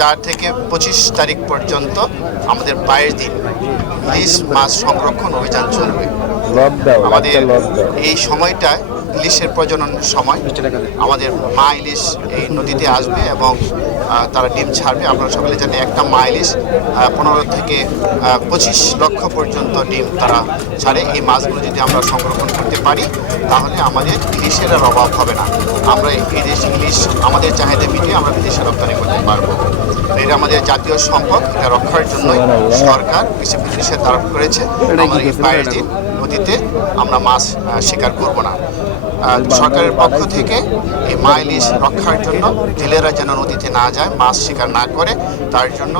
চার থেকে পঁচিশ তারিখ পর্যন্ত আমাদের বাইশ দিন ইলিশ মাছ সংরক্ষণ অভিযান চলবে। আমাদের এই সময়টায় ইলিশের প্রজনন সময়। আমাদের মা ইলিশ এই নদীতে আসবে এবং তারা ডিম ছাড়বে। আপনারা সকলে জানেন একটা মা ইলিশ পনেরো থেকে পঁচিশ লক্ষ পর্যন্ত ডিম তারা ছাড়ে। এই মাছগুলো যদি আমরা সংরক্ষণ করতে পারি তাহলে আমাদের ইলিশের আর অভাব হবে না। আমরা এই দেশ ইলিশ আমাদের চাহিদা মিটিয়ে আমরা বিদেশে রপ্তানি করতে পারব। এটা আমাদের জাতীয় সম্পদ এটা রক্ষার জন্যই সরকার কৃষি নিষেধ আরোপ করেছে। আমাদের এই পায়ের দিন নদীতে আমরা মাছ শিকার করব না। সরকারের পক্ষ থেকে এই মা ইলিশ রক্ষার জন্য জেলেরা যেন নদীতে না যায় মাছ শিকার না করে তার জন্য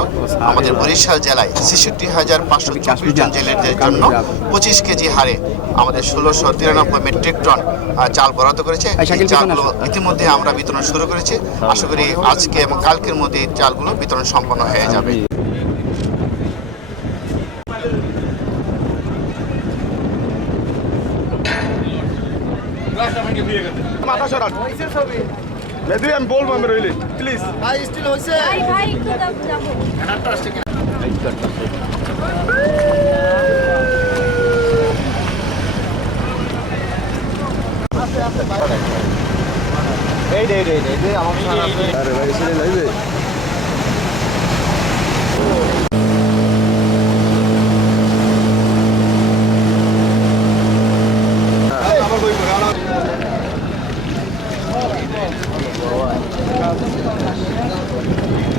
আমাদের বরিশাল জেলায় ছেষট্টি হাজার পাঁচশো চব্বিশ জন জেলেদের জন্য পঁচিশ কেজি হারে আমাদের ষোলোশো তিরানব্বই মেট্রিক টন চাল বরাদ্দ করেছে। এই চালগুলো ইতিমধ্যে আমরা বিতরণ শুরু করেছি। আশা করি আজকে এবং কালকের মধ্যে এই চালগুলো বিতরণ সম্পন্ন হয়ে যাবে। মাথা সরান মেদি আমি বলবো আমি রইলি প্লিজ ভাই ভাই একটু দাও যাবো এই রে রে রে আমার আরে ভাই ছেলে লাইবে いいかもね。